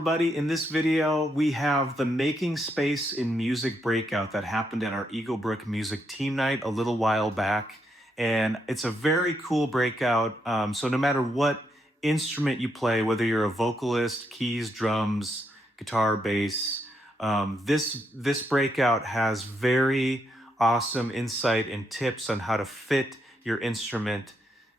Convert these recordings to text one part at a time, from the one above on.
everybody. In this video, we have the Making Space in Music breakout that happened at our Brook Music Team Night a little while back. And it's a very cool breakout. So no matter what instrument you play, whether you're a vocalist, keys, drums, guitar, bass, this breakout has very awesome insight and tips on how to fit your instrument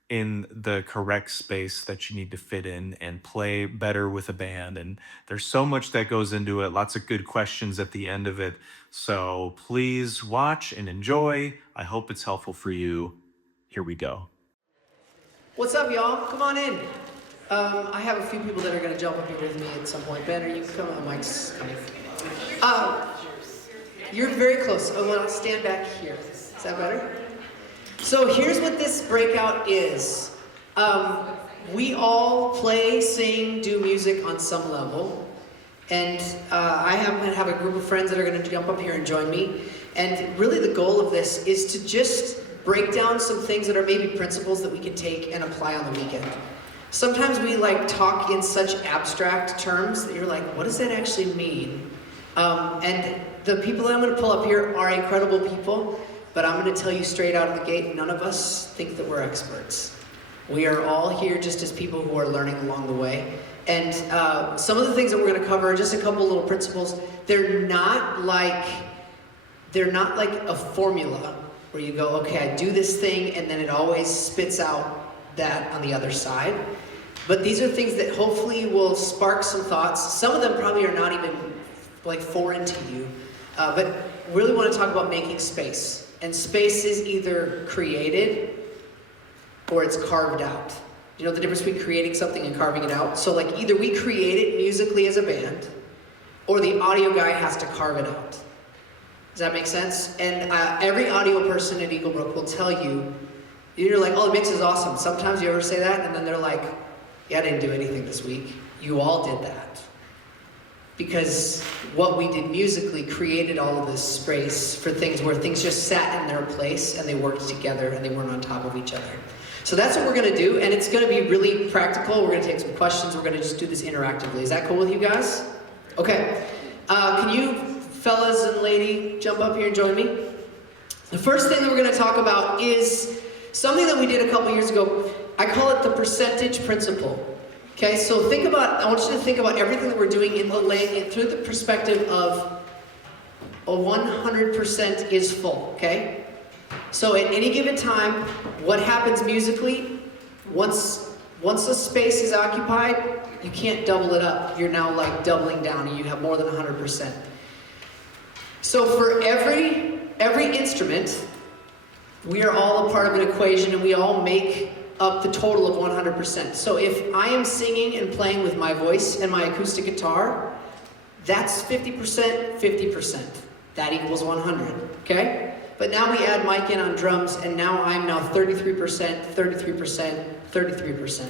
in the correct space that you need to fit in and play better with a band. And there's so much that goes into it, lots of good questions at the end of it. So please watch and enjoy. I hope it's helpful for you. Here we go. What's up, y'all? Come on in. I have a few people that are going to jump up here with me at some point. Ben, are you coming? Oh, Mike's coming. You're very close. I want to stand back here. Is that better? So here's what this breakout is. We all play, sing, do music on some level. And I happen to have a group of friends that are going to jump up here and join me. And really the goal of this is to just break down some things that are maybe principles that we can take and apply on the weekend. Sometimes we talk in such abstract terms that you're like, what does that actually mean? And the people that I'm going to pull up here are incredible people. But I'm going to tell you straight out of the gate, none of us think that we're experts. We are all here just as people who are learning along the way. And some of the things that we're going to cover are just a couple little principles. They're not like a formula where you go, okay, I do this thing, and then it always spits out that on the other side. But these are things that hopefully will spark some thoughts. Some of them probably are not even foreign to you. But really want to talk about making space. And space is either created or it's carved out. You know the difference between creating something and carving it out? So either we create it musically as a band, or the audio guy has to carve it out. Does that make sense? And every audio person at Brook will tell you, you're like, oh, the mix is awesome. Sometimes you ever say that, and then they're like, yeah, I didn't do anything this week. You all did that. Because what we did musically created all of this space for things where things just sat in their place and they worked together and they weren't on top of each other. So that's what we're going to do, and it's going to be really practical. We're going to take some questions. We're going to just do this interactively. Is that cool with you guys? Okay. Can you fellas and lady jump up here and join me? The first thing that we're going to talk about is something that we did a couple years ago. I call it the percentage principle. Okay, so I want you to think about everything that we're doing through the perspective of a 100% is full, okay? So at any given time, what happens musically, once a space is occupied, you can't double it up. You're now doubling down and you have more than 100%. So for every instrument, we are all a part of an equation and we all make up the total of 100%. So if I am singing and playing with my voice and my acoustic guitar, that's 50%, 50%. That equals 100, okay? But now we add Mike in on drums, and now I'm 33%, 33%, 33%.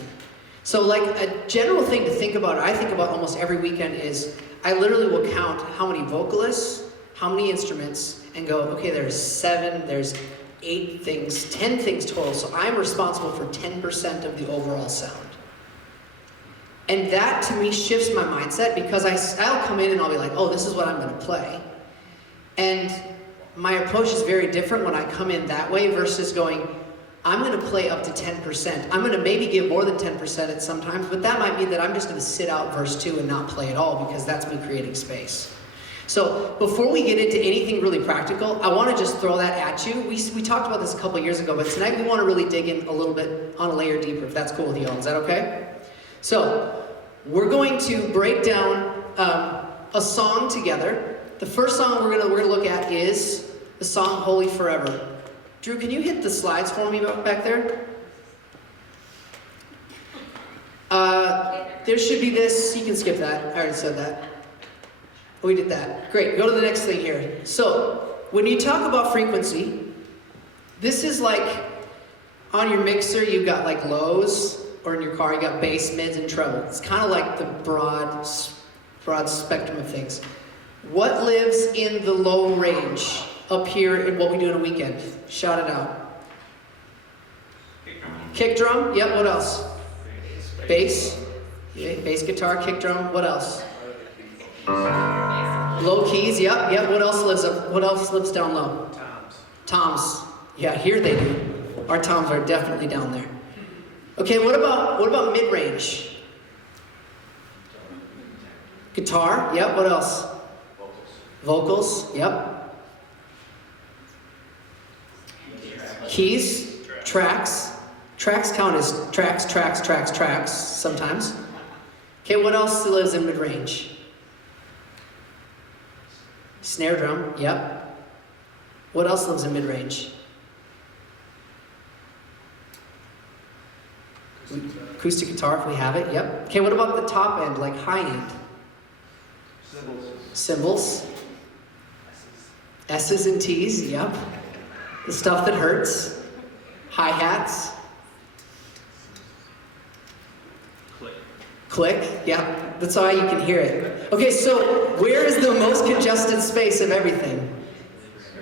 So a general thing to think about, I think about almost every weekend, is I literally will count how many vocalists, how many instruments, and go, okay, there's 7, there's 8 things, 10 things total, so I'm responsible for 10% of the overall sound. And that, to me, shifts my mindset, because I'll come in and I'll be like, oh, this is what I'm going to play. And my approach is very different when I come in that way versus going, I'm going to play up to 10%. I'm going to maybe give more than 10% at some times, but that might mean that I'm just going to sit out verse 2 and not play at all, because that's me creating space. So before we get into anything really practical, I want to just throw that at you. We talked about this a couple years ago, but tonight we want to really dig in a little bit on a layer deeper, if that's cool with you all. Is that okay? So we're going to break down a song together. The first song we're gonna look at is the song Holy Forever. Drew, can you hit the slides for me back there? There should be this. You can skip that. I already said that. We did that. Great. Go to the next thing here. So, when you talk about frequency, this is on your mixer, you've got lows, or in your car, you got bass, mids, and treble. It's kind of like the broad spectrum of things. What lives in the low range up here in what we do in a weekend? Shout it out. Kick drum. Yep, what else? Bass. Yeah, bass guitar, kick drum. What else? Low keys, yep. What else lives up? What else lives down low? Toms. Yeah, here they do. Our toms are definitely down there. Okay, what about mid-range? Guitar, yep. What else? Vocals, yep. Keys, tracks. Tracks count as tracks sometimes. Okay, what else lives in mid-range? Snare drum, yep. What else lives in mid-range? Acoustic guitar, if we have it, yep. Okay, what about the top end, like high end? Cymbals. S's and T's, yep. The stuff that hurts. Hi-hats. Click, yeah, that's how you can hear it. Okay, so where is the most congested space of everything?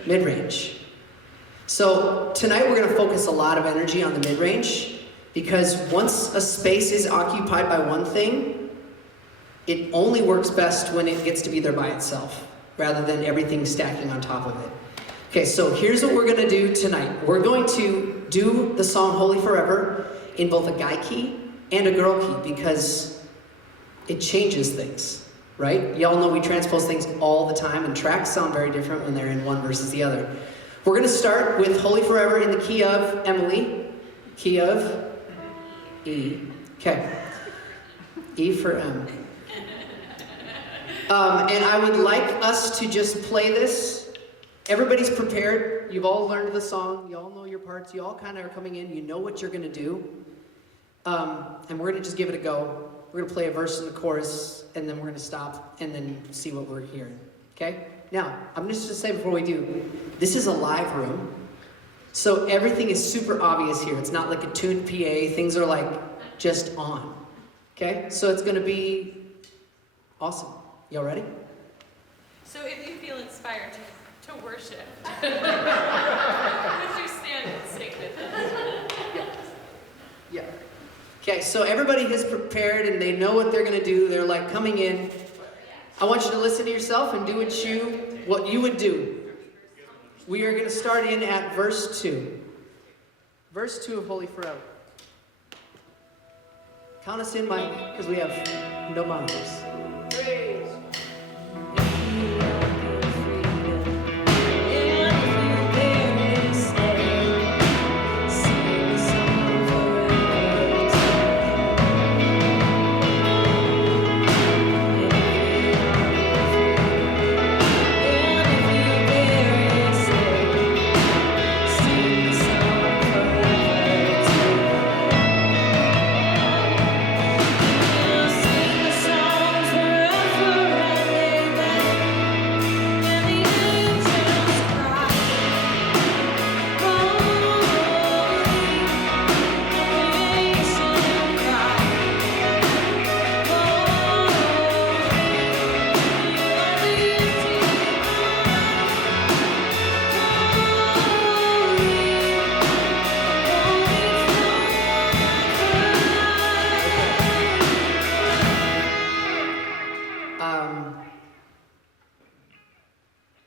Mid-range. So tonight we're going to focus a lot of energy on the mid-range because once a space is occupied by one thing, it only works best when it gets to be there by itself rather than everything stacking on top of it. Okay, so here's what we're going to do tonight. We're going to do the song Holy Forever in both a guy key and a girl key because it changes things, right? Y'all know we transpose things all the time and tracks sound very different when they're in one versus the other. We're going to start with Holy Forever in the key of Emily, key of E. Okay, E for M. And I would like us to just play this. Everybody's prepared. You've all learned the song. You all know your parts. You all kind of are coming in. You know what you're going to do. And we're going to just give it a go. We're going to play a verse and a chorus, and then we're going to stop and then see what we're hearing. Okay? Now, I'm just going to say before we do, this is a live room. So everything is super obvious here. It's not like a tuned PA. Things are like just on. Okay? So it's going to be awesome. Y'all ready? So if you feel inspired to worship, would you stand and sing with us? Yeah. Okay, so everybody has prepared and they know what they're going to do. They're like coming in. I want you to listen to yourself and do what you would do. We are going to start in at verse 2. Verse 2 of Holy Forever. Count us in, Mike, because we have no monitors. Praise.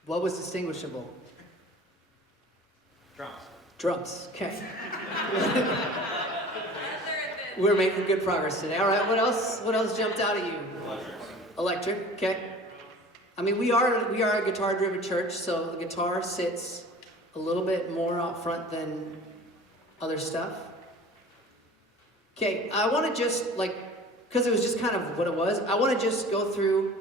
What was distinguishable? Drums, okay. We're making good progress today. All right, what else jumped out at you? Electric, okay. I mean, we are a guitar-driven church, so the guitar sits a little bit more out front than other stuff. Okay, I want to just, because it was just kind of what it was, I want to just go through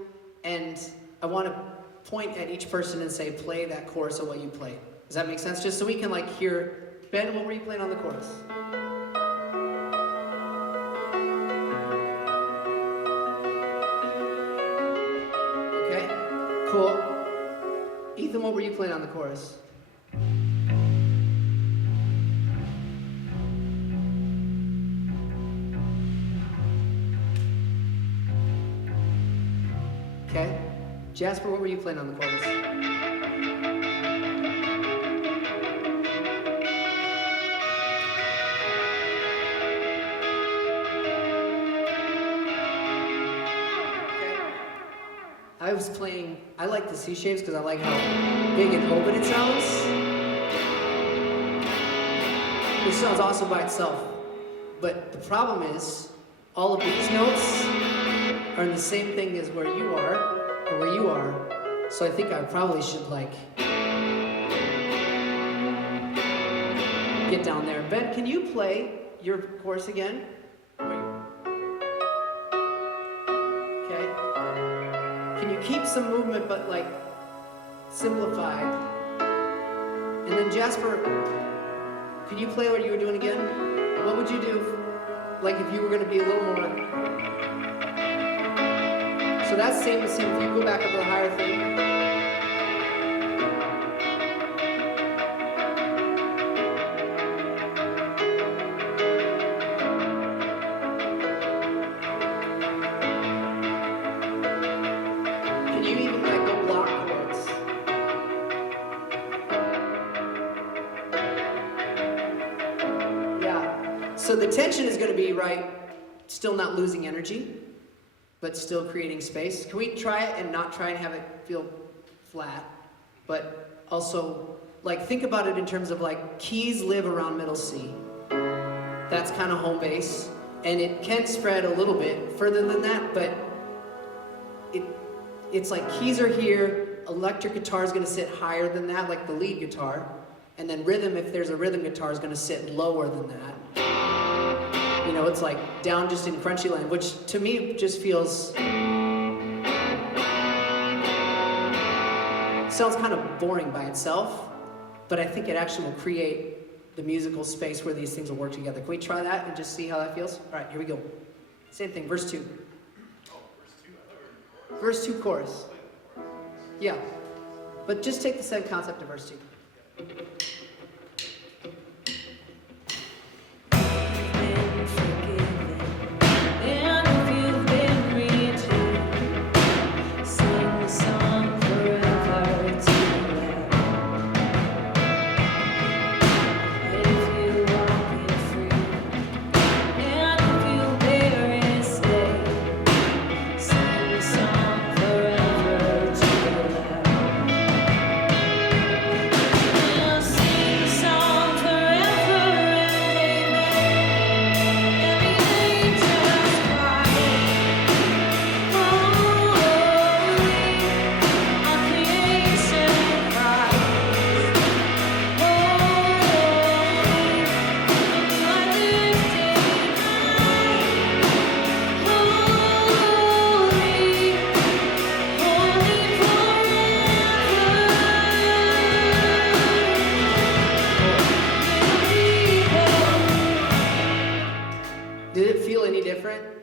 and I want to point at each person and say, play that chorus of what you played. Does that make sense? Just so we can hear, Ben, what were you playing on the chorus? Okay, cool. Ethan, what were you playing on the chorus? Okay. Jasper, what were you playing on the chorus? Okay. I was playing, I like the C shapes because I like how big and open it sounds. Which sounds awesome by itself. But the problem is, all of these notes are in the same thing as where you are, or where you are. So I think I probably should like get down there. Ben, can you play your chorus again? Okay. Can you keep some movement but like simplified? And then Jasper, can you play what you were doing again? What would you do like if you were going to be a little more? So that's same as if you go back up to the higher thing. Can you even like go block chords? Yeah. So the tension is going to be right, still not losing energy, but still creating space. Can we try it and not try and have it feel flat, but also like think about it in terms of like keys live around middle C. That's kind of home base, and it can spread a little bit further than that, but it's like keys are here, electric guitar is going to sit higher than that, like the lead guitar, and then rhythm, if there's a rhythm guitar, is going to sit lower than that. You know, it's like down just in crunchy land, which to me just feels, sounds kind of boring by itself, but I think it actually will create the musical space where these things will work together. Can we try that and just see how that feels? All right, here we go. Same thing, verse 2. Verse 2 chorus. Yeah, but just take the same concept of verse 2.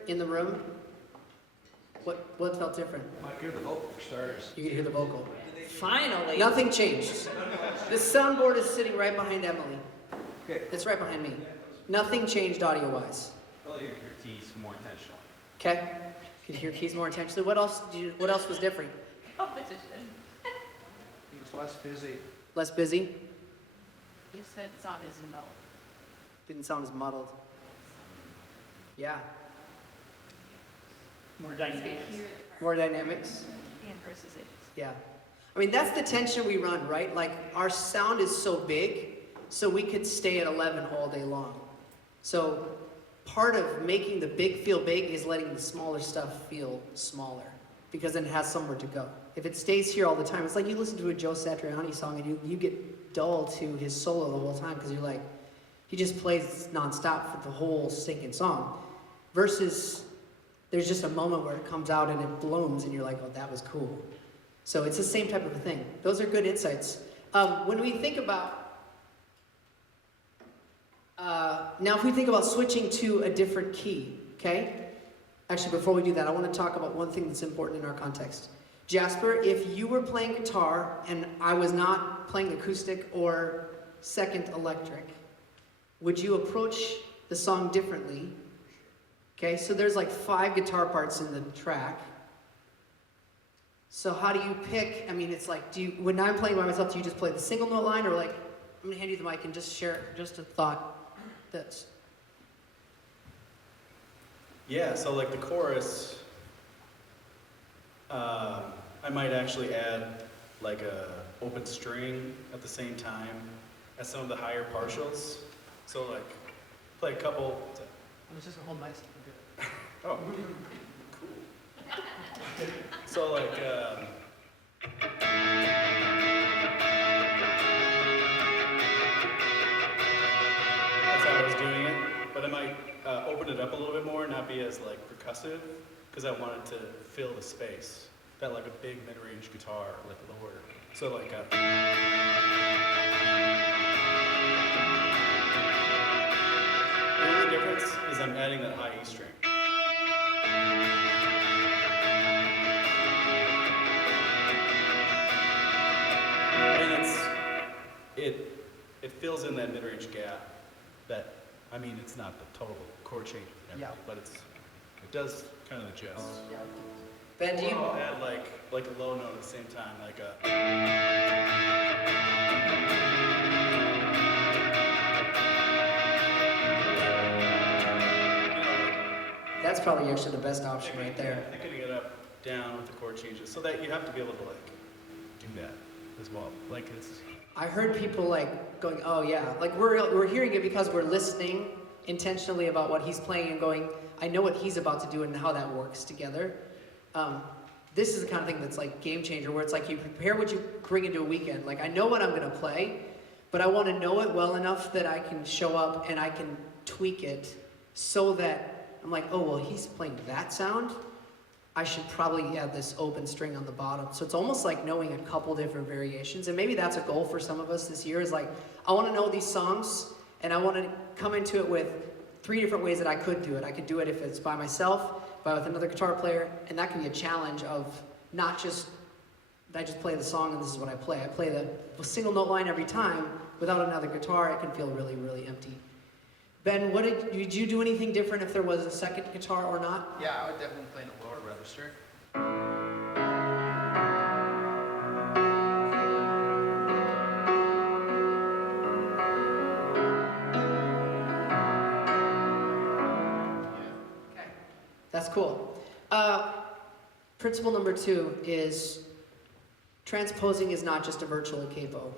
In the room? What felt different? I could hear the vocal for starters. You could hear the vocal. Finally. Nothing changed. This soundboard is sitting right behind Emily. Okay. It's right behind me. Nothing changed audio-wise. Well, your keys more intentional. Okay? You could hear keys more intentionally. What else was different? Competition. It was less busy. Less busy? You said it's not as mellow. Didn't sound as muddled. Yeah. More dynamics. More dynamics. And versus it. Yeah. I mean, that's the tension we run, right? Like, our sound is so big, so we could stay at 11 all day long. So, part of making the big feel big is letting the smaller stuff feel smaller, because then it has somewhere to go. If it stays here all the time, it's like you listen to a Joe Satriani song and you get dull to his solo the whole time, because you're like, he just plays nonstop for the whole stinking song. Versus, there's just a moment where it comes out and it blooms and you're like, oh, that was cool. So it's the same type of a thing. Those are good insights. When we think about, now if we think about switching to a different key, okay? Actually, before we do that, I want to talk about one thing that's important in our context. Jasper, if you were playing guitar and I was not playing acoustic or second electric, would you approach the song differently? Okay, so there's like 5 guitar parts in the track. So how do you pick? I mean, it's like, when I'm playing by myself, do you just play the single note line, or like, I'm gonna hand you the mic and just share just a thought that's. Yeah, so like the chorus, I might actually add like a open string at the same time as some of the higher partials. So like play a couple. I was just gonna hold my stuff. Oh, cool. So like. That's how I was doing it, but I might open it up a little bit more, not be as like percussive, because I wanted to fill the space. That like a big mid-range guitar, like lower. So like the only difference is I'm adding that high E string. And it fills in that mid-range gap. That, I mean, it's not the total chord change, but it does kind of adjust. Ben, do you? I'll add like a low note at the same time, like a. That's probably actually the best option right there. I could get up, down with the chord changes, so that you have to be able to like do that as well. Like it's. I heard people like going, oh yeah, like we're hearing it because we're listening intentionally about what he's playing and going, I know what he's about to do and how that works together. This is the kind of thing that's like game changer, where it's like you prepare what you bring into a weekend. Like I know what I'm gonna play, but I want to know it well enough that I can show up and I can tweak it so that I'm like, oh well, he's playing that sound. I should probably add this open string on the bottom. So it's almost like knowing a couple different variations. And maybe that's a goal for some of us this year, is like, I want to know these songs and I want to come into it with 3 different ways that I could do it. I could do it if it's by myself, with another guitar player, and that can be a challenge of not just, I just play the song and this is what I play. I play the single note line every time. Without another guitar, it can feel really, really empty. Ben, did you do anything different if there was a second guitar or not? Yeah, I would definitely play in a lower register. Okay, that's cool. Principle number 2 is transposing is not just a virtual capo.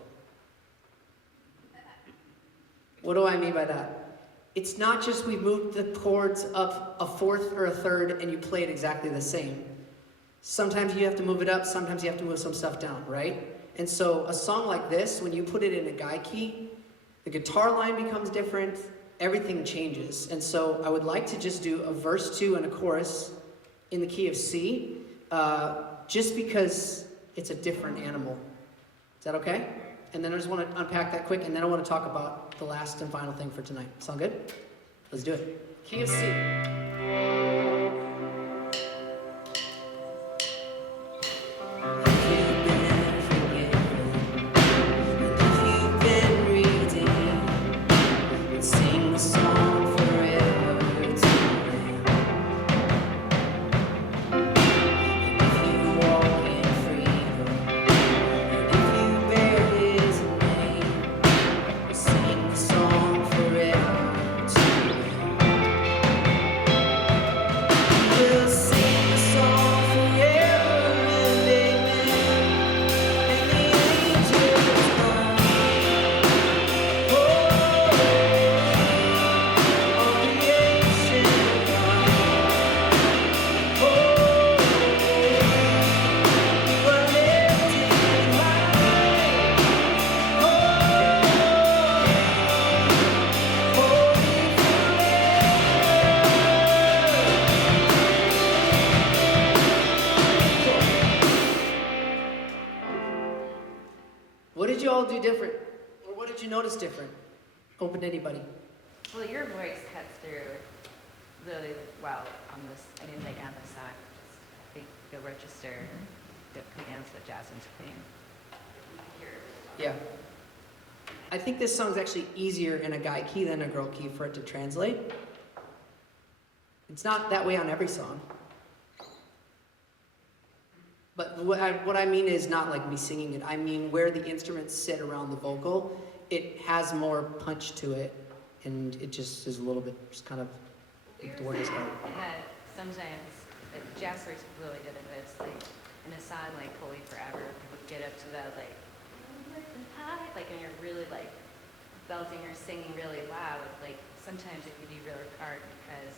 What do I mean by that? It's not just we moved the chords up a fourth or a third and you play it exactly the same. Sometimes you have to move it up, sometimes you have to move some stuff down, right? And so a song like this, when you put it in a guy key, the guitar line becomes different, everything changes. And so I would like to just do a verse 2 and a chorus in the key of C, just because it's a different animal. Is that okay? And then I just want to unpack that quick, and then I want to talk about the last and final thing for tonight. Sound good? Let's do it. Key of C. What did you all do different? Or what did you notice different? Open to anybody. Well, your voice cuts through really well on this. I didn't like on the side. I think the register that begins with Jasmine's playing. Yeah. I think this song's actually easier in a guy key than a girl key for it to translate. It's not that way on every song. But what I mean is not like me singing it. I mean where the instruments sit around the vocal, it has more punch to it, and it just is a little bit just kind of the word is hard. Sometimes Jasper's really good at this. Like in a song like Holy Forever, people get up to that like, high, like, and you're really like belting or singing really loud. Like, sometimes it can be really hard because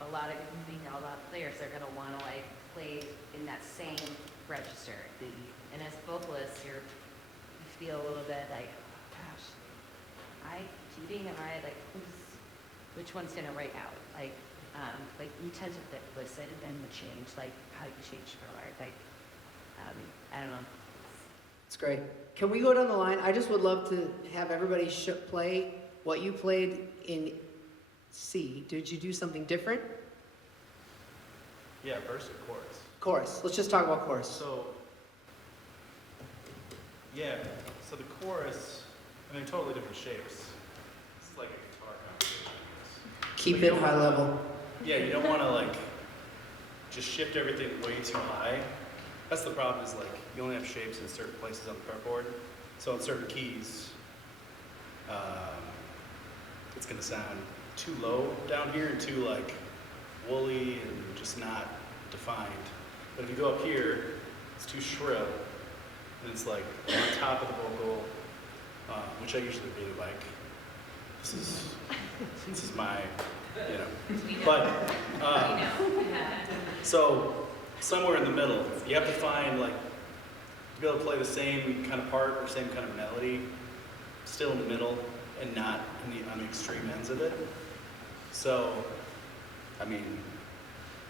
a lot of female players are going to want to like play in that same register. And as vocalists, you feel a little bit like, gosh, am I cheating? Am I like, which one's going to write out? Like you tend to listen and change, like how you change for art. Like, I don't know. It's great. Can we go down the line? I just would love to have everybody play what you played in C. Did you do something different? Yeah, verse or chorus? Chorus. Let's just talk about chorus. So, yeah, so the chorus, I mean, totally different shapes. This is like a guitar conversation. Keep it high level. Yeah, you don't want to like just shift everything way too high. That's the problem, is like you only have shapes in certain places on the fretboard. So in certain keys, it's gonna sound too low down here and too like woolly and just not defined. But if you go up here, it's too shrill, and it's like on top of the vocal, which I usually really like. This is my, you know. But so somewhere in the middle, you have to find like to be able to play the same kind of part or same kind of melody, still in the middle and not on the extreme ends of it. So, I mean,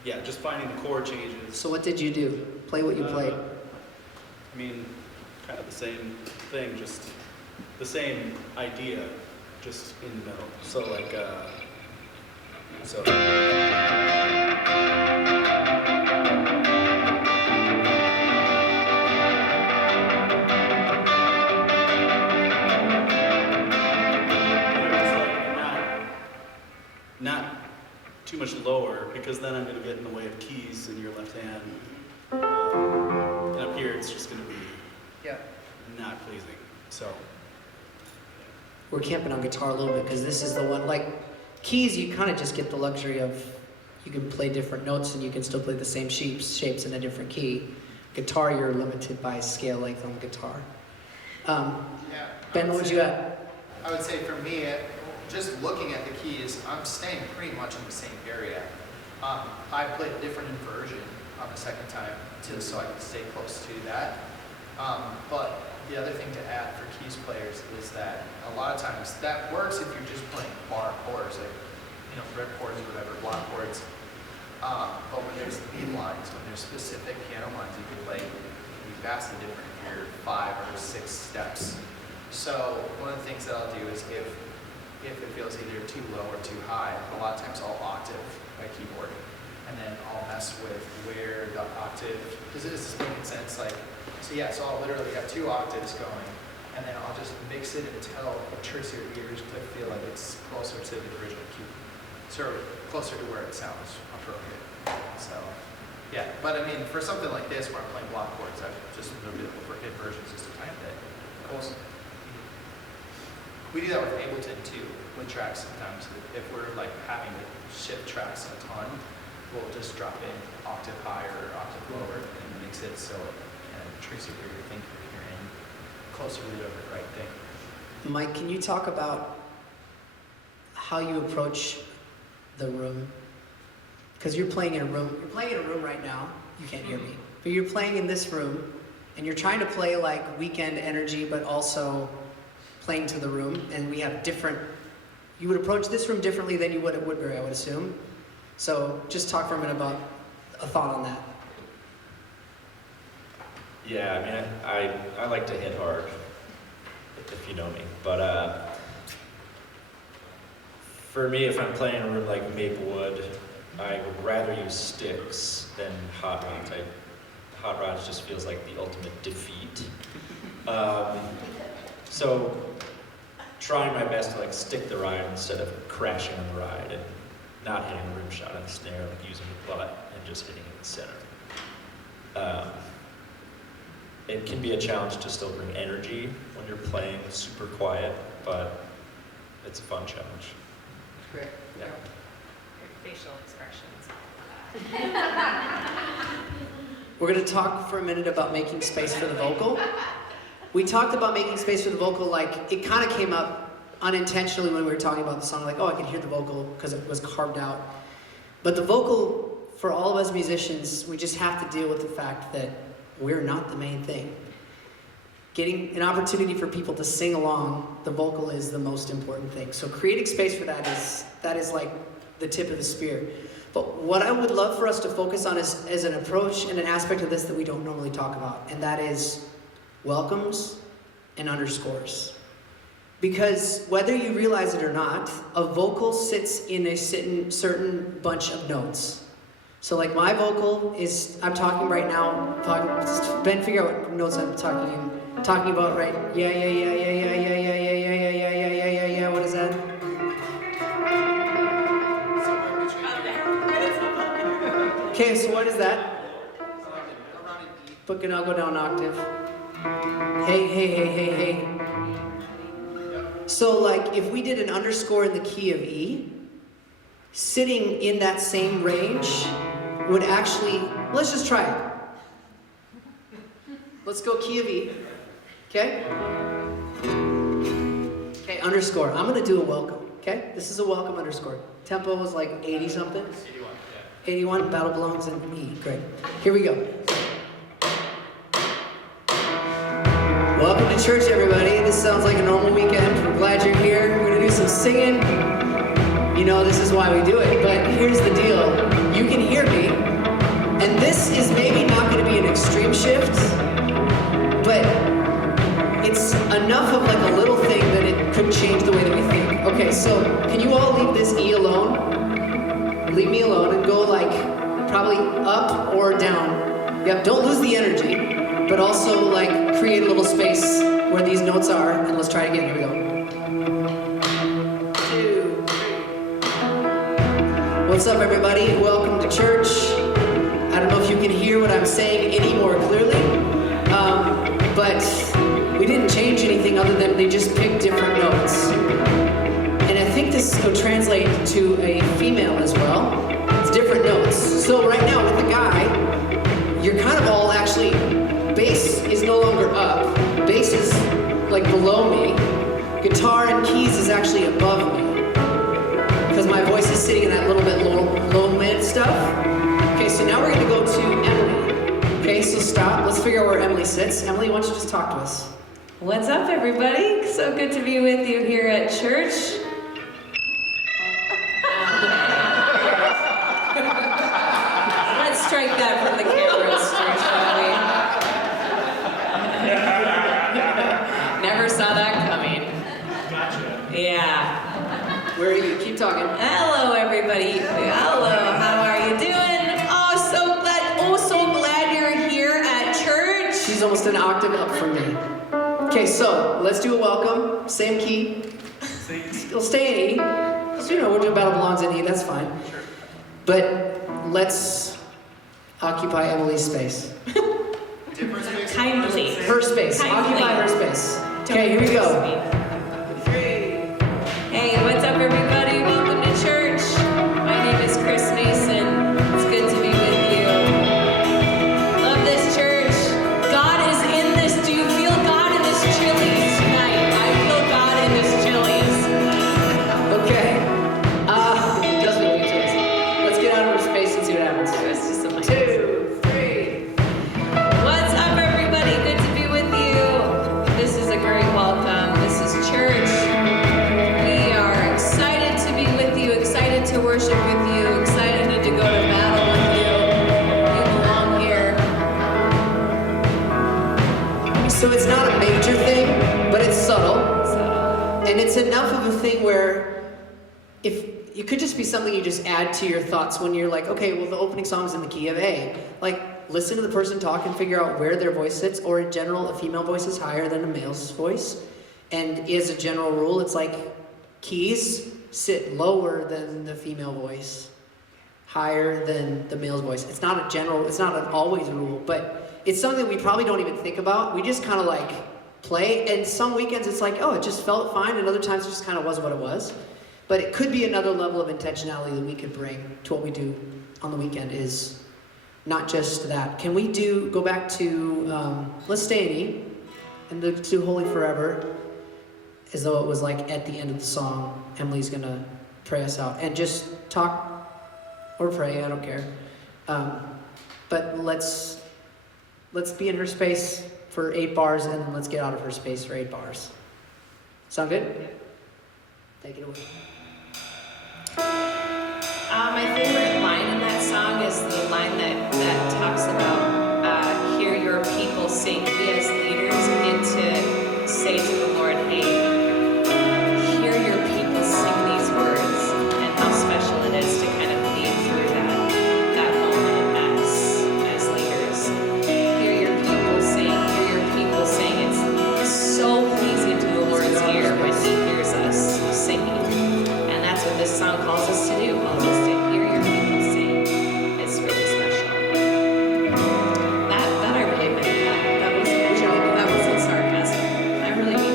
yeah, just finding the chord changes. So what did you do? Play what you played. I mean, kind of the same thing, just the same idea, just in the middle. So like, so. Not too much lower, because then I'm going to get in the way of keys in your left hand. And up here, it's just going to be not pleasing. So We're camping on guitar a little bit because this is the one, like keys, you kind of just get the luxury of, you can play different notes and you can still play the same shapes in a different key. Guitar, you're limited by scale length on the guitar. Ben, what would you add? I would say for me, just looking at the keys, I'm staying pretty much in the same area. I played a different inversion on the second time so I can stay close to that. But the other thing to add for keys players is that a lot of times that works if you're just playing bar chords, like, you know, fret chords or whatever, block chords. But when there's lead lines, when there's specific piano lines, you can play vastly different if you're 5 or 6 steps. So one of the things that I'll do is if it feels either too low or too high, a lot of times I'll octave my keyboard. And then I'll mess with where the octave, because this is making sense, like, so I'll literally have 2 octaves going, and then I'll just mix it until it tricks your ears to feel like it's closer to the original key, sort of closer to where it sounds appropriate. So, yeah, but I mean, for something like this, where I'm playing block chords, I've just moved it over inversions just a tiny bit. Cool. We do that with Ableton too, with tracks sometimes. If we're like having to shift tracks a ton, we'll just drop in octave higher or octave lower and mix it so it tricks your ear to think you're in closer to the right thing. Mike, can you talk about how you approach the room? Because you're playing in a room. You're playing in a room right now. You can't hear me, but you're playing in this room, and you're trying to play like weekend energy, but also playing to the room. And we have different. You would approach this room differently than you would at Woodbury, I would assume. So just talk for a minute about a thought on that. Yeah, I mean, I like to hit hard, if you know me. But for me, if I'm playing in a room like Maplewood, I would rather use sticks than hot rods. Hot rods just feels like the ultimate defeat. So trying my best to like stick the ride instead of crashing on the ride and not hitting a rim shot on the snare, like using the butt and just hitting it in the center. It can be a challenge to still bring energy when you're playing super quiet, but it's a fun challenge. Great. Yeah. Your facial expressions. We're going to talk for a minute about making space for the vocal. We talked about making space for the vocal, like, it kind of came up unintentionally when we were talking about the song, like, oh, I can hear the vocal because it was carved out. But the vocal, for all of us musicians, we just have to deal with the fact that we're not the main thing. Getting an opportunity for people to sing along, the vocal is the most important thing. So creating space for that is like the tip of the spear. But what I would love for us to focus on is an approach and an aspect of this that we don't normally talk about, and that is welcomes and underscores. Because whether you realize it or not, a vocal sits in a certain bunch of notes. So like my vocal is, I'm talking right now, Ben, figure out what notes I'm talking about, right? Yeah, what is that? Okay, so what is that? But can I go down an octave? Hey. So like if we did an underscore in the key of E, sitting in that same range would actually, let's just try it. Let's go key of E, okay? Okay, underscore. I'm gonna do a welcome, okay? This is a welcome underscore. Tempo was like 80 something. 81, battle belongs in E, great. Here we go. Welcome to church, everybody. This sounds like a normal weekend. We're glad you're here. We're gonna do some singing. You know, this is why we do it, but here's the deal. You can hear me, and this is maybe not gonna be an extreme shift, but it's enough of like a little thing that it could change the way that we think. Okay, so can you all leave this E alone? Leave me alone and go like probably up or down. Yep, don't lose the energy, but also like create a little space where these notes are, and let's try it again. Here we go. 2, 3. What's up, everybody? Welcome to church. I don't know if you can hear what I'm saying any more clearly, but we didn't change anything other than they just picked different notes. And I think this will translate to a female as well. It's different notes. So right now with the guy, you're kind of all actually, bass is no longer up. Bass is like below me. Guitar and keys is actually above me. Because my voice is sitting in that little bit low mid stuff. Okay, so now we're gonna go to Emily. Okay, so stop. Let's figure out where Emily sits. Emily, why don't you just talk to us? What's up, everybody? So good to be with you here at church. Let's strike that from the cameras, shall we? Never saw that coming. Gotcha. Yeah. Where are you? Keep talking. Hello, everybody. Hello. How are you doing? So glad you're here at church. She's almost an octave up from me. Okay, so let's do a welcome. Same key. It'll stay in E. So, we'll do Battle Belongs in E, that's fine. Sure. But let's occupy Emily's space. Different space. Kindly. Her space. Kindly. Occupy her space. Okay, here we go. 3. Hey, what's up, everybody? Welcome to church. My name is Chris Mason. It's good to be with you. Love this church. God is in this. Do you feel God in this Chili's tonight? I feel God in this Chili's. Okay. It does really taste. Let's get out of her space and see what happens. It's just a 2, 3. What's up, everybody? Good to be with you. This is a great welcome. This is church. We are excited to be with you, excited to worship with you, excited to go to battle with you. You belong here. So it's not a major thing, but it's subtle. So, And it's enough of a thing where if it could just be something you just add to your thoughts when you're like, okay, well, the opening song's in the key of A. Like, listen to the person talk and figure out where their voice sits, or in general, a female voice is higher than a male's voice. And as a general rule, it's like keys sit lower than the female voice, higher than the male's voice. It's not an always rule, but it's something we probably don't even think about. We just kind of like play, and some weekends it's like, oh, it just felt fine, and other times it just kind of was what it was. But it could be another level of intentionality that we could bring to what we do on the weekend is not just that. Can we go back to, let's stay in E, and do Holy Forever, as though it was like at the end of the song. Emily's gonna pray us out, and just talk, or pray, I don't care. But let's be in her space for 8 bars, and then let's get out of her space for 8 bars. Sound good? Take it away. My favorite line in that song is the line that talks about hear your people sing. We as leaders get to say to the Lord, hey, hear your people sing these words, and how special it is to kind of lead through that moment as leaders. Hear your people sing. Hear your people sing. It's so pleasing to the Lord's ear when He hears us singing. And that's what this song calls us to do. Calls us to hear your people sing. It's really special. That I really meant that. That wasn't a joke. That wasn't sarcasm. I really mean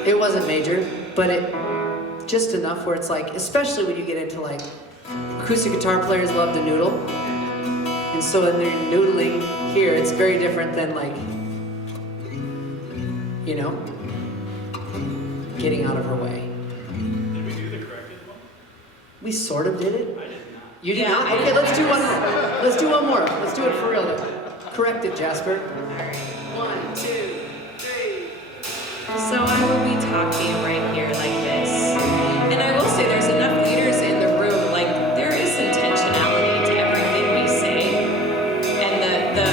that. It wasn't major, but it just enough where it's like, especially when you get into like, acoustic guitar players love to noodle. And so when they're noodling here, it's very different than like, you know, getting out of her way. Did we do the corrected one? We sort of did it. I did not. You did Yeah, not? I Okay, did. let's do one more. Let's do one more. Let's do it for real though. Correct it, Jasper. Alright. 1, 2, 3. So I will be talking right here like this. And I will say there's enough leaders in the room, like there is intentionality to everything we say. And the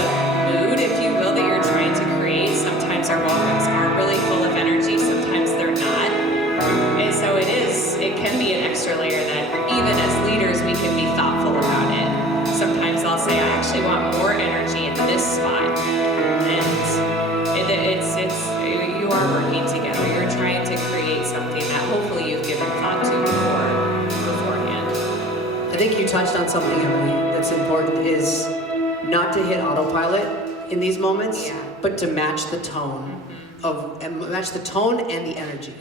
mood, if you will, that you're trying to create, sometimes our moments are really full of energy, sometimes they're not. And so it can be an extra layer that even as leaders we can be thoughtful about it. Sometimes I'll say I actually want more energy in this spot. And it's you are working together. You're trying to create something that hopefully you've given thought to beforehand. I think you touched on something, Emily, that's important, is not to hit autopilot in these moments, Yeah. but to match the tone match the tone and the energy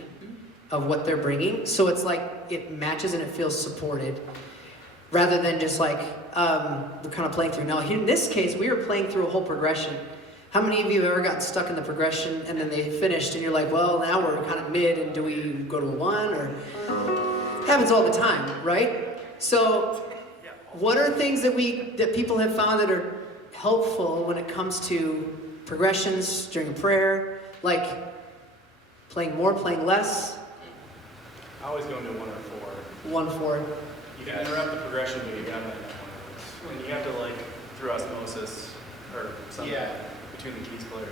of what they're bringing. So it's like it matches and it feels supported, rather than just like we're kind of playing through. Now, in this case, we were playing through a whole progression. How many of you have ever gotten stuck in the progression and then they finished and you're like, well, now we're kind of mid, and do we go to a 1? Or it happens all the time, right? So what are things that people have found that are helpful when it comes to progressions during a prayer? Like playing more, playing less? I always go into 1 or 4. 1, 4. You can interrupt the progression, but you gotta end that 1. And you have to like, through osmosis, or something, between the keys player.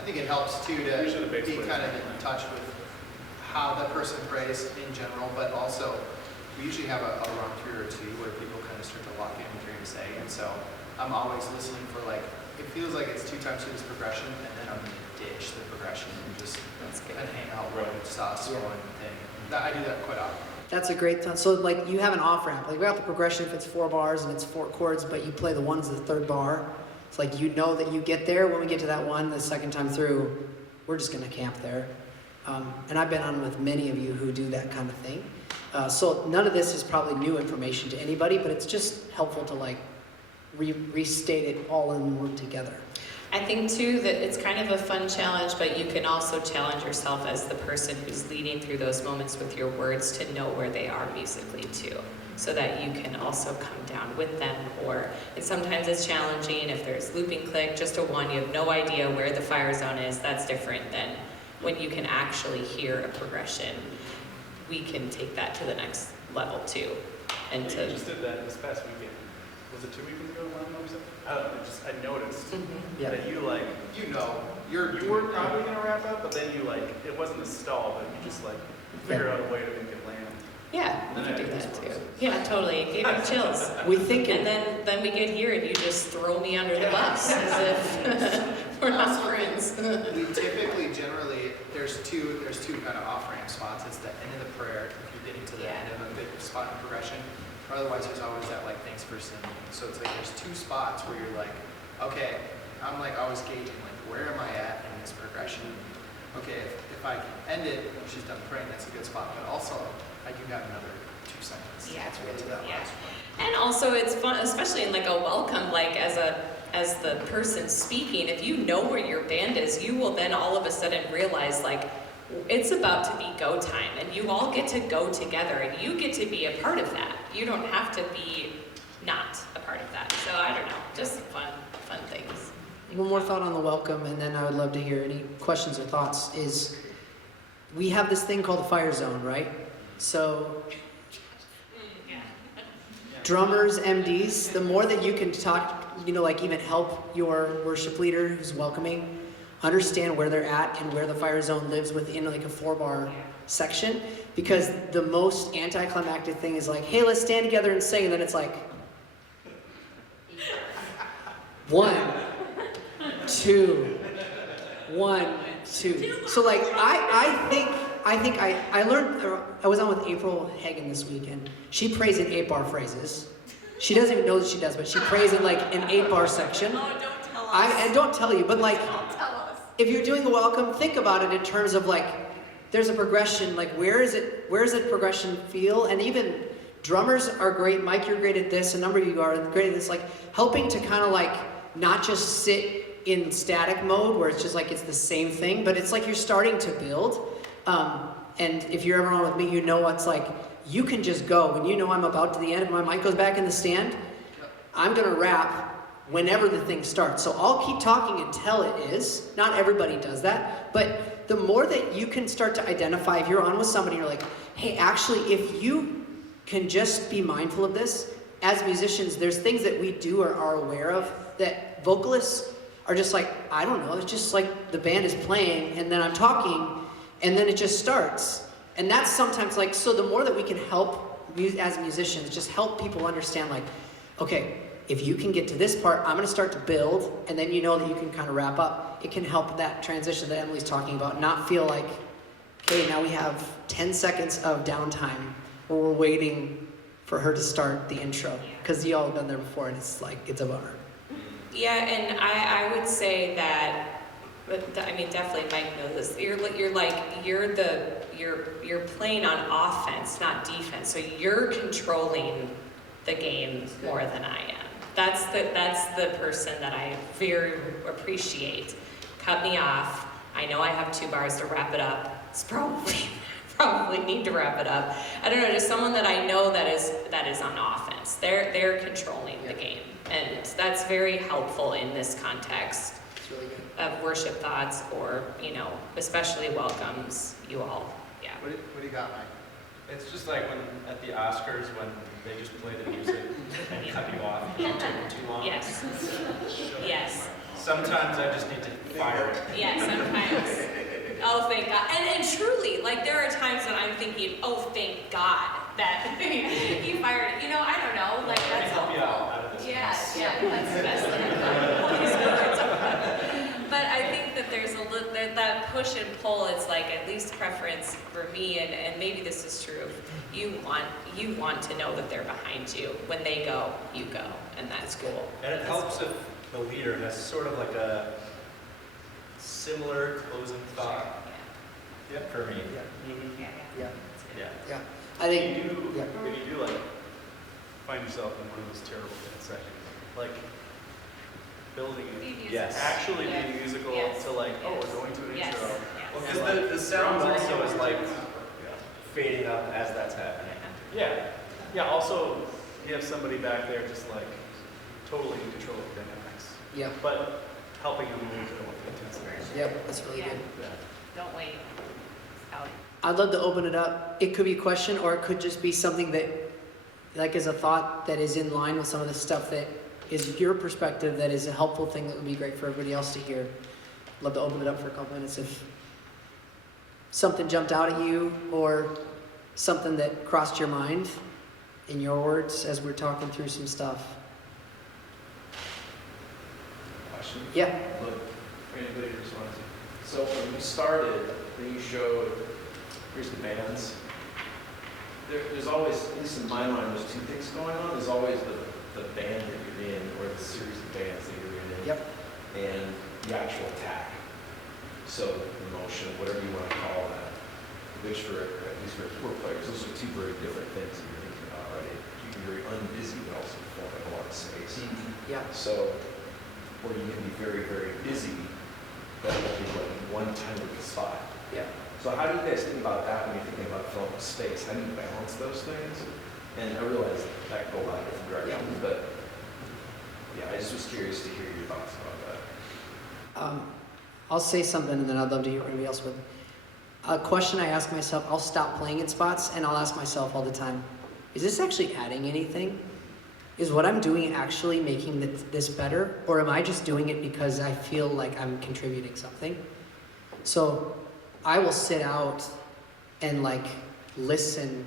I think it helps too to Usually the bass be player's kind of playing. in touch with how that person prays in general, but also we usually have a run through or two where people kind of start to lock in what you're going to say, and so I'm always listening for like, it feels like it's 2 times through this progression, and then I'm going to ditch the progression and just kind of hang out with sauce going thing. I do that quite often. That's a great time. So like you have an off ramp. Like we have the progression if it's 4 bars and it's 4 chords, but you play the 1 as the 3rd bar. It's like you know that you get there. When we get to that 1 the second time through, we're just going to camp there. And I've been on with many of you who do that kind of thing. So none of this is probably new information to anybody, but it's just helpful to like restate it all and work together. I think too that it's kind of a fun challenge, but you can also challenge yourself as the person who's leading through those moments with your words to know where they are musically too, so that you can also come down with them. And sometimes it's challenging if there's looping click, just a 1, you have no idea where the fire zone is. That's different than when you can actually hear a progression. We can take that to the next level too. And You to just did that this past weekend. Was it 2 weekends ago? I don't know. I noticed Yeah. that you like, You know, you were probably gonna wrap up, but then you like, it wasn't a stall, but you just like figure out a way to make it land. yeah, we can do that too. Yeah, totally. It gave me chills. We think And then we get here and you just throw me under the bus as if we're not friends. We typically, generally, there's two kind of off-ramp spots. It's the end of the prayer, if you're getting to the end of a good spot in progression. Or otherwise, there's always that like thanks for singing. So it's like there's 2 spots where you're like, okay, I'm like always gauging like where am I at in this progression. okay, if I can end it when she's done praying, that's a good spot. But also, I do have another 2 seconds. Yeah, to get to that yeah. last one. And also it's fun, especially in like a welcome, like as the person speaking, if you know where your band is, you will then all of a sudden realize like it's about to be go time and you all get to go together and you get to be a part of that. You don't have to be not a part of that. So I don't know, just some fun things. One more thought on the welcome, and then I would love to hear any questions or thoughts, is we have this thing called the fire zone, right? So drummers, MDs, the more that you can talk, like even help your worship leader who's welcoming, understand where they're at and where the fire zone lives within like a 4-bar section. Because the most anticlimactic thing is like, hey, let's stand together and sing, and then it's like 1, 2, 1, 2. So like I learned, I was on with April Hagen this weekend. She prays in 8-bar phrases. She doesn't even know that she does, but she prays in like an 8-bar section. Oh, don't tell us. I don't tell you, but like, Don't tell us. if you're doing a welcome, think about it in terms of like, there's a progression, like where does that progression feel? And even drummers are great, Mike, you're great at this, a number of you are great at this, like helping to kind of like, not just sit in static mode where it's just like it's the same thing, but it's like you're starting to build. And if you're ever on with me, you know what's like, you can just go. When you know I'm about to the end, if my mic goes back in the stand, I'm gonna rap whenever the thing starts. So I'll keep talking until it is. Not everybody does that, but the more that you can start to identify, if you're on with somebody, you're like, hey, actually, if you can just be mindful of this, as musicians, there's things that we do or are aware of that vocalists are just like, I don't know, it's just like the band is playing and then I'm talking and then it just starts. And that's sometimes like, so the more that we can help as musicians, just help people understand like, okay, if you can get to this part, I'm gonna start to build, and then you know that you can kind of wrap up. It can help that transition that Emily's talking about, not feel like, okay, now we have 10 seconds of downtime where we're waiting for her to start the intro. Because you all have been there before and it's like, it's a bummer. Yeah, and I would say that, I mean, definitely Mike knows this. You're playing on offense, not defense. So you're controlling the game more than I am. That's the person that I very appreciate. Cut me off. I know I have 2 bars to wrap it up. It's probably need to wrap it up. I don't know, just someone that I know that is on offense. They're controlling the game. And that's very helpful in this context of worship thoughts or, especially welcomes, you all. Yeah. What do you got, Mike? It's just like when at the Oscars when they just play the music and cut you off because you took too long. Yes. Yes. Sometimes I just need to fire it. Yeah, sometimes. Oh, thank God. And truly, like there are times that I'm thinking, oh, thank God that he fired it. I don't know, like that's help you helpful. out of this Yeah, mess. yeah, that's the best thing. But I think that there's a little, that push and pull, it's like at least preference for me, and maybe this is true. You want to know that they're behind you. When they go, you go, and that's cool. And it helps if the leader has sort of like a similar closing thought. Yeah. For me. Yeah. I think, If you do like find yourself in one of those terrible dance sections, like building it, Yes. actually Yeah. being musical Yes. to like, oh, Yes. we're going to an Yes. intro. Well, Yes. because the sound drums also is like Yeah. fading up as that's happening. Yeah. Also, you have somebody back there just like totally in control of the dynamics, yeah, but helping them move to the intensity. yep, that's really Yeah. good. Don't wait. Out. I'd love to open it up. It could be a question or it could just be something that, like is a thought that is in line with some of the stuff that is your perspective that is a helpful thing that would be great for everybody else to hear. I'd love to open it up for a couple minutes if something jumped out at you or something that crossed your mind in your words as we're talking through some stuff. Question? Yeah. Look, for anybody who responds. So when we started, when you showed, here's the bands, there's always, at least in my mind, there's 2 things going on. There's always the band that you're in, or the series of bands that you're in, Yep. and the actual attack. So emotion, whatever you want to call that, which for, at least for keyboard players, those are two very different things that you're thinking about, right? You can be very unbusy, but also fill up a lot of space. Yeah. So, or you can be very, very busy, but only like one tiny little spot. Yeah. So how do you guys think about that when you're thinking about filling up space? How do you balance those things? And I realize that could go a lot of different directions, but yeah, I just was curious to hear your thoughts about that. I'll say something and then I'd love to hear what anybody else would. A question I ask myself, I'll stop playing in spots and I'll ask myself all the time, is this actually adding anything? Is what I'm doing actually making this better? Or am I just doing it because I feel like I'm contributing something? So I will sit out and like listen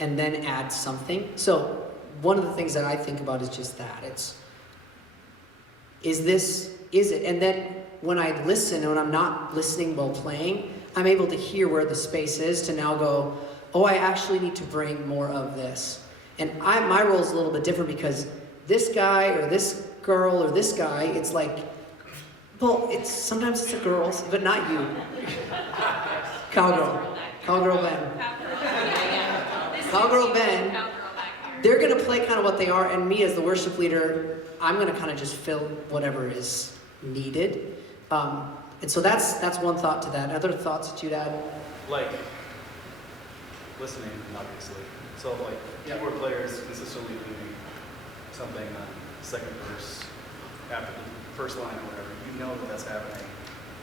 and then add something. So one of the things that I think about is just that. Is it? And then when I listen and when I'm not listening while playing, I'm able to hear where the space is to now go, oh, I actually need to bring more of this. And my role is a little bit different because this guy or this girl or this guy, it's like, well, sometimes it's a girl, but not you. Cowgirl Ben. Cowgirl Ben. They're going to play kind of what they are, and me as the worship leader, I'm going to kind of just fill whatever is needed. And so that's one thought to that. Other thoughts that you'd add? Like, listening, obviously. So, like, keyboard players consistently doing something on the second verse after the first line or whatever. You know that that's happening,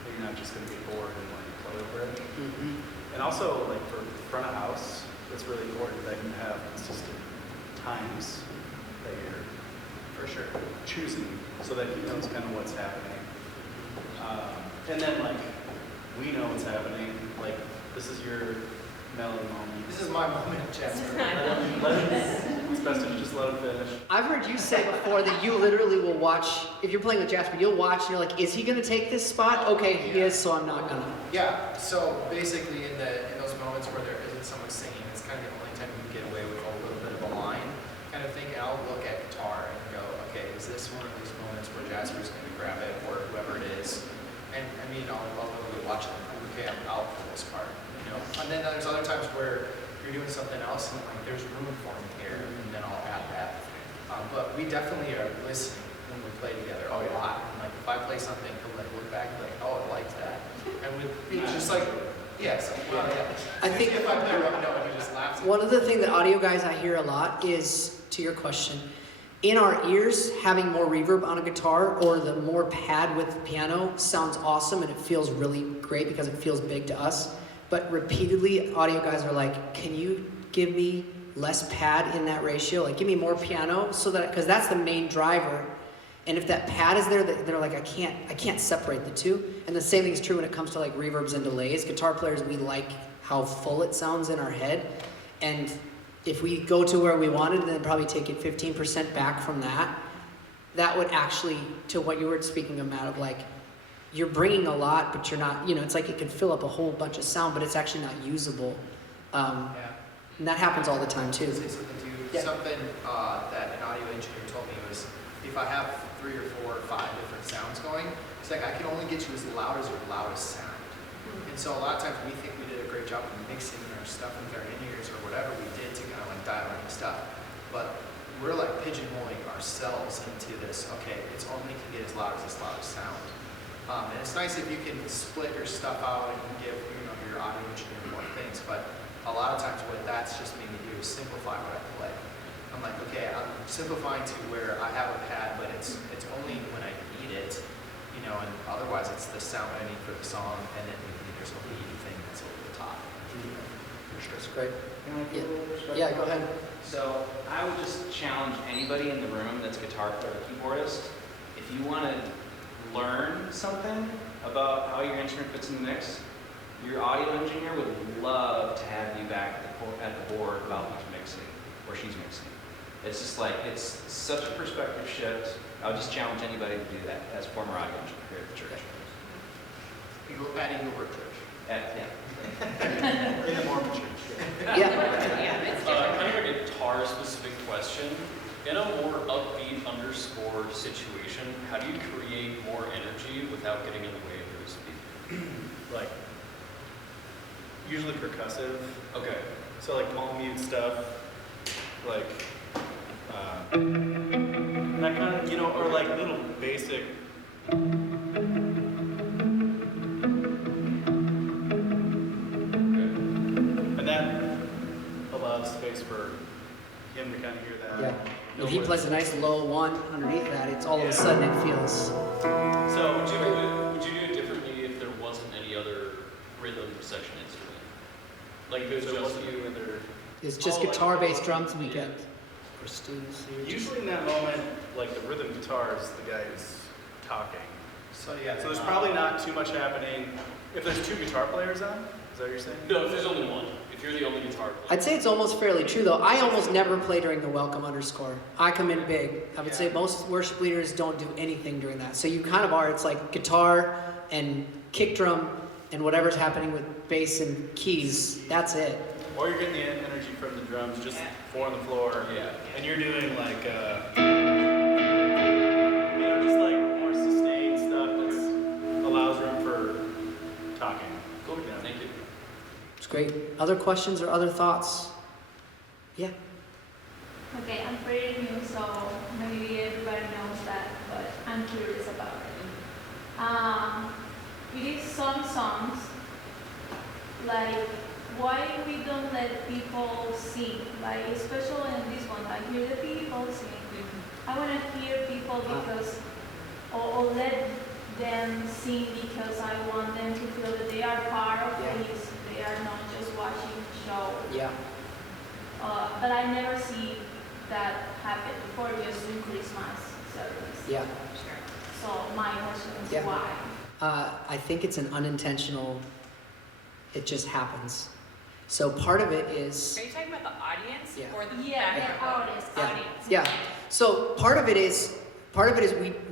but you're not just going to get bored and like play over it. Mm-hmm. And also, like, for front of house, it's really important that you have consistent times that you're, for sure, choosing so that he knows kind of what's happening. And then, like, we know what's happening. Like, this is your melody moment. This is my moment, Jasper. It's best to just let him finish. I've heard you say before that you literally will watch, if you're playing with Jasper, you'll watch and you're like, is he going to take this spot? Okay, he is, so I'm not going to. Yeah, so basically in those moments where there isn't someone singing, it's kind of the only time you can get away with a little bit of a line kind of thing. And I'll look at guitar and go, okay, is this one of these moments where Jasper's going to grab it or whoever it is? And I mean, I'll literally watch it. Okay, I'm out for this part, you know? And then there's other times where you're doing something else and like there's room for me here, and then I'll add that. But we definitely are listening when we play together a lot. And like if I play something, he'll like look back and be like, oh, I like that. And it's just like, yes, well, yeah. I think if I play Rub No, he just laughs. One of the things that audio guys I hear a lot is, to your question, in our ears, having more reverb on a guitar or the more pad with the piano sounds awesome and it feels really great because it feels big to us. But repeatedly, audio guys are like, can you give me less pad in that ratio? Like, give me more piano so that, because that's the main driver. And if that pad is there, they're like, I can't separate the two. And the same thing is true when it comes to like reverbs and delays. Guitar players, we like how full it sounds in our head. And if we go to where we wanted, then probably take it 15% back from that. That would actually, to what you were speaking of, Matt, of like, you're bringing a lot, but you're not, it's like it could fill up a whole bunch of sound, but it's actually not usable. And that happens all the time too. Say something to you. Yeah. Something that an audio engineer told me was, if I have 3 or 4 or 5 different sounds going, it's like I can only get you as loud as your loudest sound. And so a lot of times we think we did a great job of mixing our stuff with our in-ears or whatever we did to kind of like dial in stuff. But we're like pigeonholing ourselves into this, okay, it's only can get as loud as this loudest sound. And it's nice if you can split your stuff out and give your audio engineer more things, but a lot of times what that's just made me do is simplify what I play. I'm like, okay, I'm simplifying to where I have a pad, but it's only when I need it, and otherwise it's the sound I need for the song, and then there's a lead thing that's over the top. For sure. That's great. Can I give a little perspective? Yeah, go ahead. So I would just challenge anybody in the room that's a guitar player or keyboardist, if you want to learn something about how your instrument fits in the mix, your audio engineer would love to have you back at the board about who's mixing or she's mixing. It's just like, it's such a perspective shift. I would just challenge anybody to do that as former audio engineer here at the church. At Eagle Church. In a Mormon church. Kind of a guitar-specific question. In a more upbeat underscore situation, how do you create more energy without getting in the way of your speaker? like, usually percussive. Okay. So like palm mute stuff, like, that kind of, you know, or like little basic. And that allows space for him to kind of hear that. Yeah. If he plays a nice low one underneath that, it's all of a sudden it feels. So would you do it differently if there wasn't any other rhythm section instrument? Like if it was just you and there. It's just guitar, bass, drums weekend for students. Usually in that moment, like the rhythm guitar is the guy who's talking. So yeah. So there's probably not too much happening. If there's two guitar players on, is that what you're saying? No, if there's only one. If you're the only guitar player. I'd say it's almost fairly true though. I almost never play during the welcome underscore. I come in big. I would say most worship leaders don't do anything during that. So you kind of are, it's like guitar and kick drum and whatever's happening with bass and keys. That's it. Or you're getting the energy from the drums just four on the floor. Yeah. And you're doing like, you know, just like more sustained stuff that allows room for talking. Cool. Thank you. It's great. Other questions or other thoughts? Yeah. Okay, I'm pretty new, so maybe everybody knows that, but I'm curious about it. It is some songs, like, why we don't let people sing? Like, especially in this one, I hear the people sing. I want to hear people because, or let them sing because I want them to feel that they are part of this. They are not just watching the show. Yeah. But I never see that happen before, just in Christmas service. Yeah. So my question is Yeah. why? I think it's an unintentional, it just happens. So part of it is, Are you talking about the audience Yeah. or the Yeah, background? the audience. Audience. yeah. So part of it is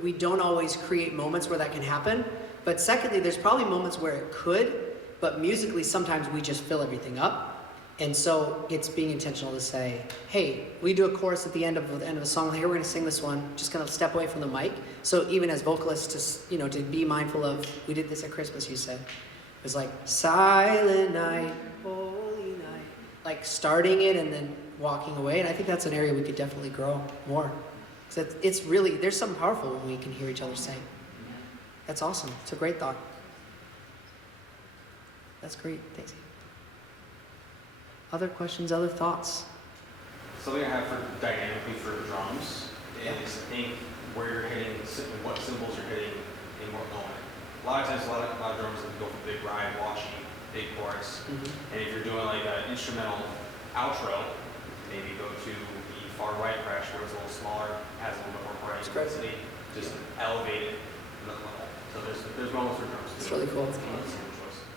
we don't always create moments where that can happen. But secondly, there's probably moments where it could, but musically sometimes we just fill everything up. And so it's being intentional to say, hey, we do a chorus at the end of a song. Here we're going to sing this one. Just going to step away from the mic. So even as vocalists, to be mindful of. We did this at Christmas. You said it was like silent night, holy night, like starting it and then walking away. And I think that's an area we could definitely grow more. So it's really, there's something powerful when we can hear each other sing. That's awesome. It's a great thought. That's great. Thanks. Other questions, other thoughts? Something I have for dynamically for drums is I think where you're hitting, what cymbals you're hitting in what moment. A lot of times, a lot of drummers go for big ride, washy, big chorus. Mm-hmm. And if you're doing like an instrumental outro, maybe go to the far right crash where it's a little smaller, has a little bit more bright intensity, just elevate it another level. So there's moments for drums too. It's really cool.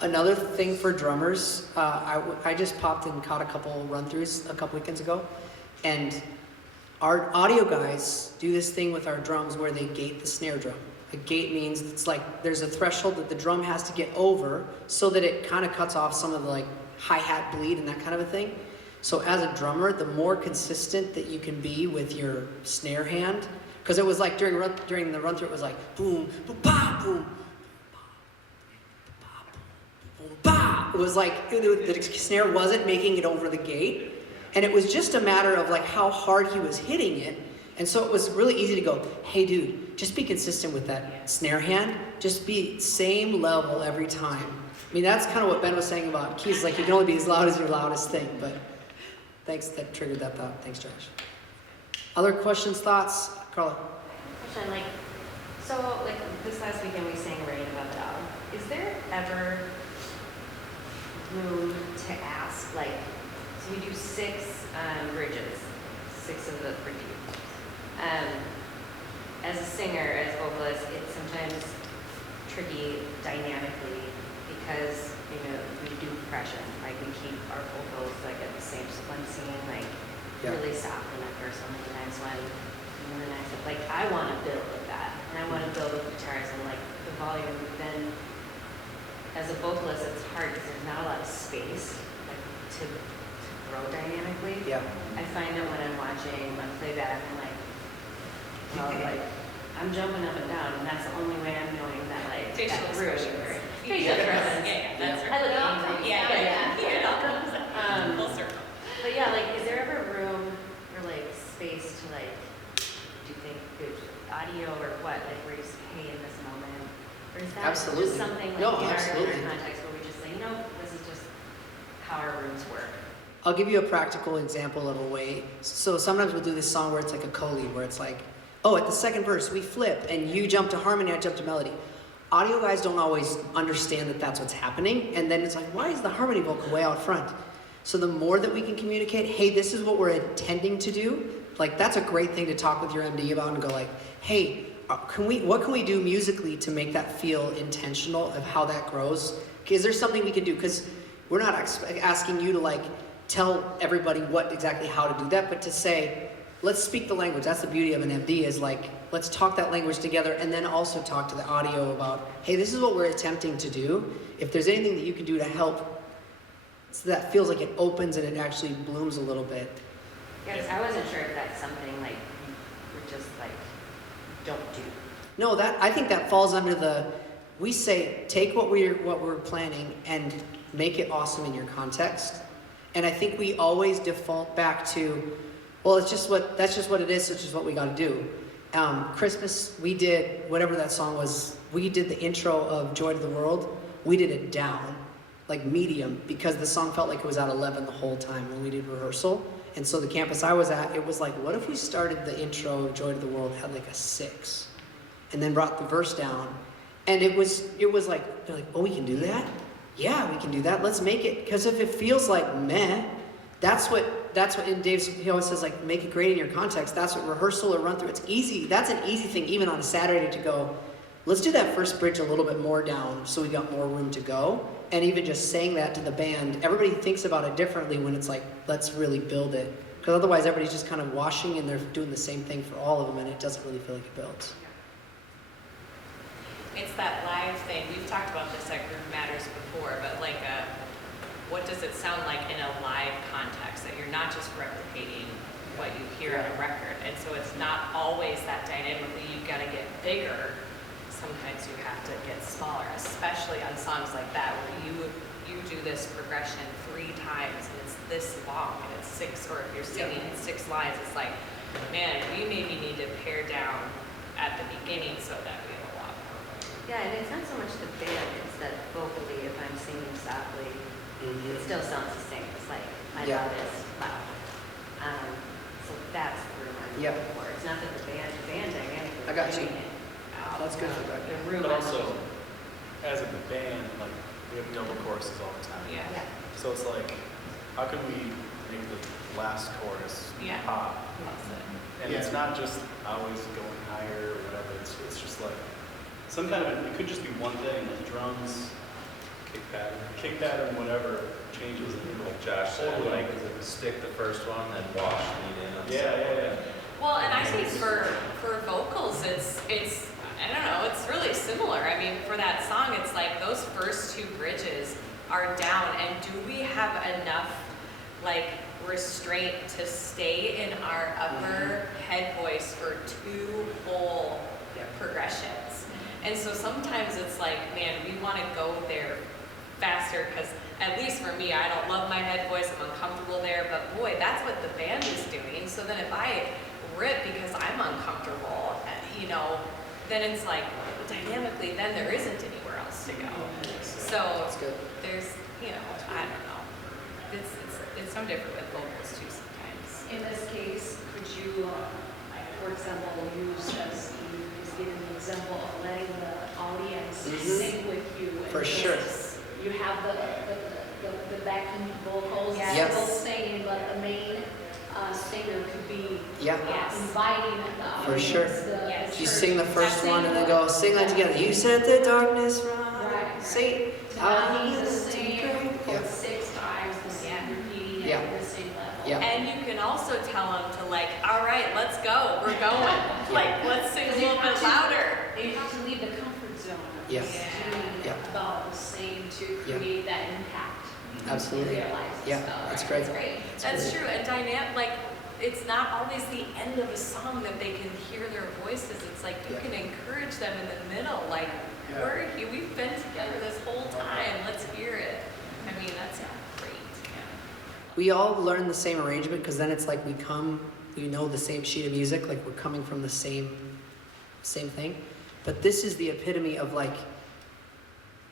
Another thing for drummers, I just popped and caught a couple run-throughs a couple weekends ago, and our audio guys do this thing with our drums where they gate the snare drum. A gate means it's like there's a threshold that the drum has to get over so that it kind of cuts off some of the like hi-hat bleed and that kind of a thing. So as a drummer, the more consistent that you can be with your snare hand, because it was like during the run-through, it was like boom, boom, ba, boom. It was like the snare wasn't making it over the gate, and it was just a matter of like how hard he was hitting it. And so it was really easy to go, hey dude, just be consistent with that snare hand, just be same level every time. I mean, that's kind of what Ben was saying about keys, like you can only be as loud as your loudest thing. But thanks, that triggered that thought. Thanks, Josh. Other questions, thoughts? Carla? Question, this last weekend we sang Rain Above It All. Is there ever room to ask, so we do 6 bridges, 6 of the bridges. As a singer, as a vocalist, it's sometimes tricky dynamically because, we do compression, we keep our vocals at the same sequencing, really soft in the first one, sometimes when the next one, I want to build with that, and I want to build with guitars and the volume, then as a vocalist, it's hard because there's not a lot of space to grow dynamically. Yeah. I find that when I'm watching my playback, I'm I'm jumping up and down, and that's the only way I'm knowing that Facial that groove. expressions. Facial expressions. Yeah, that's I look angry. Full circle. But yeah, like, is there ever room or like space to like, do you think good audio or what, like where you say, hey, in this moment? Or is that Absolutely. just something like No, in our absolutely. context where we just say, you know, this is just how our rooms work? I'll give you a practical example of a way. So sometimes we'll do this song where it's like a co-lead, where it's like, oh, at the second verse we flip and you jump to harmony, I jump to melody. Audio guys don't always understand that that's what's happening, and then it's like, why is the harmony vocal way out front? So the more that we can communicate, hey, this is what we're intending to do, like that's a great thing to talk with your MD about and go like, hey, what can we do musically to make that feel intentional of how that grows? Is there something we can do? Because we're not asking you to like tell everybody exactly how to do that, but to say, let's speak the language. That's the beauty of an MD, is like, let's talk that language together and then also talk to the audio about, hey, this is what we're attempting to do. If there's anything that you can do to help, so that feels like it opens and it actually blooms a little bit. Yeah, because I wasn't sure if that's something like we're just like, don't do. No, I think that falls under the, we say, take what we're planning and make it awesome in your context. And I think we always default back to, well, that's just what it is, it's just what we got to do. Christmas, we did, whatever that song was, we did the intro of Joy to the World, we did it down, like medium, because the song felt like it was at 11 the whole time when we did rehearsal. And so the campus I was at, it was like, what if we started the intro of Joy to the World at like a 6, and then brought the verse down, and it was like, they're like, oh, we can do that? Yeah, we can do that, let's make it, because if it feels like meh, that's what in Dave's, he always says like, make it great in your context. That's what rehearsal or run through, it's easy. That's an easy thing even on a Saturday to go, let's do that first bridge a little bit more down so we got more room to go. And even just saying that to the band, everybody thinks about it differently when it's like, let's really build it. Because otherwise everybody's just kind of washing and they're doing the same thing for all of them and it doesn't really feel like it builds. It's that live thing. We've talked about this at Group Matters before, but like what does it sound like in a live context, that you're not just replicating what you hear on a record. And so it's not always that dynamically you've got to get bigger. Sometimes you have to get smaller, especially on songs like that where you do this progression 3 times and it's this long and it's 6, or if you're singing 6 lines, it's like, man, we maybe need to pare down at the beginning so that we have a lot more. Yeah, and it's not so much the band, it's that vocally, if I'm singing softly, it still sounds the same. It's like my loudest loud. So that's the room I'm looking for. It's not that the band dynamic is I got you. doing it. That's good feedback. The room. But also, as in the band, like, we have double choruses all the time. Yeah. So it's like, how can we make the last chorus pop? And it's not just always going higher or whatever. It's just like some kind of, it could just be one thing, like drums, kick pattern, whatever changes. Like Josh said, like stick the first one, then wash, lead in. Yeah. Well, and I think for vocals, it's I don't know, it's really similar. I mean, for that song, it's like those first 2 bridges are down, and do we have enough like restraint to stay in our upper head voice for 2 whole progressions? And so sometimes it's like, man, we want to go there faster, because at least for me, I don't love my head voice, I'm uncomfortable there, but boy, that's what the band is doing. So then if I rip because I'm uncomfortable, then it's like, dynamically, then there isn't anywhere else to go. So there's, I don't know. It's no different with vocals too sometimes. In this case, could you, for example, use as you just giving an example of letting the audience sing with you? And For sure. You have the backing vocals still singing, but the main singer could be inviting the For audience. sure. You sing the first one and then go, sing that together. You set the darkness right. Sing. I need to sing it 6 times, repeating it at the same level. And you can also tell them to like, all right, let's go, we're going. Like, let's sing a little bit louder. You have to leave the comfort zone of Yeah. doing about the same to create that impact. Absolutely. Realize Yeah, stuff. that's great. That's true. And it's not always the end of a song that they can hear their voices. It's like you can encourage them in the middle, like, we're here, we've been together this whole time, let's hear it. I mean, that's great. We all learn the same arrangement because then it's like we know the same sheet of music, like we're coming from the same thing. But this is the epitome of like,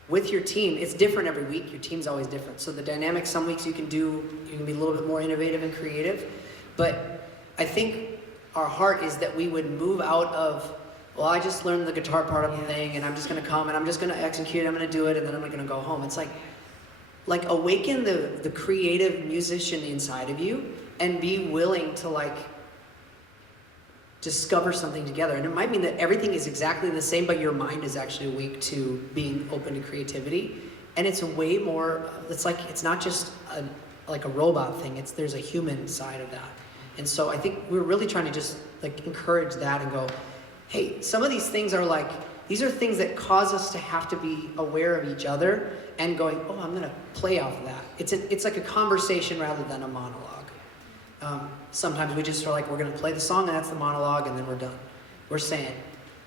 with your team, it's different every week. Your team's always different. So the dynamic, some weeks you can be a little bit more innovative and creative. But I think our heart is that we would move out of, well, I just learned the guitar part of the thing and I'm just going to come and I'm just going to execute, I'm going to do it, and then I'm going to go home. It's like awaken the creative musician inside of you and be willing to like discover something together. And it might mean that everything is exactly the same, but your mind is actually awake to being open to creativity. And it's a way more, it's like, it's not just like a robot thing, there's a human side of that. And so I think we're really trying to just like encourage that and go, hey, some of these things are like, these are things that cause us to have to be aware of each other and going, oh, I'm gonna play off of that. It's like a conversation rather than a monologue. Sometimes we just are like, we're gonna play the song and that's the monologue and then we're done. We're saying,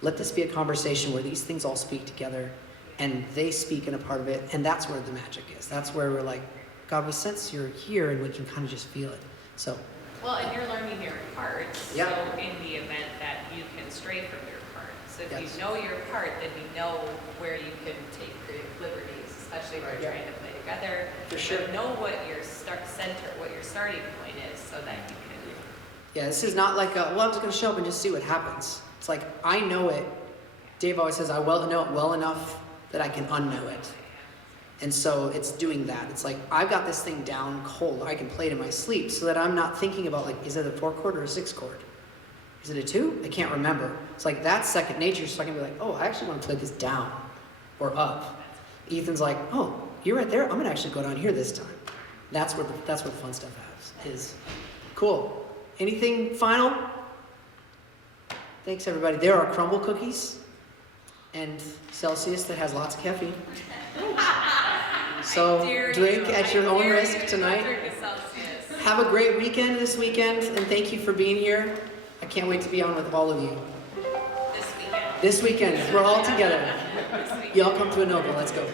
let this be a conversation where these things all speak together and they speak in a part of it, and that's where the magic is. That's where we're like, God, we sense you're here and we can kind of just feel it. So. Well, and you're learning your parts, so in the event that you can stray from your part. So if you know your part, then you know where you can take creative liberties, especially if you're trying to play together. For sure. But know what your what your starting point is, so that you can. Yeah, this is not like well, I'm just going to show up and just see what happens. It's like, I know it. Dave always says, I know it well enough that I can unknow it. And so it's doing that. It's like, I've got this thing down cold. I can play it in my sleep so that I'm not thinking about like, is it a 4-chord or a 6-chord? Is it a 2? I can't remember. It's like, that's second nature. So I can be like, oh, I actually want to play this down or up. Ethan's like, oh, you're right there. I'm going to actually go down here this time. That's where the fun stuff is. Cool. Anything final? Thanks, everybody. There are crumble cookies and Celsius that has lots of caffeine. So drink at your own risk tonight. Have a great weekend this weekend, and thank you for being here. I can't wait to be on with all of you. This weekend. We're all together. Y'all come to Inova. Let's go.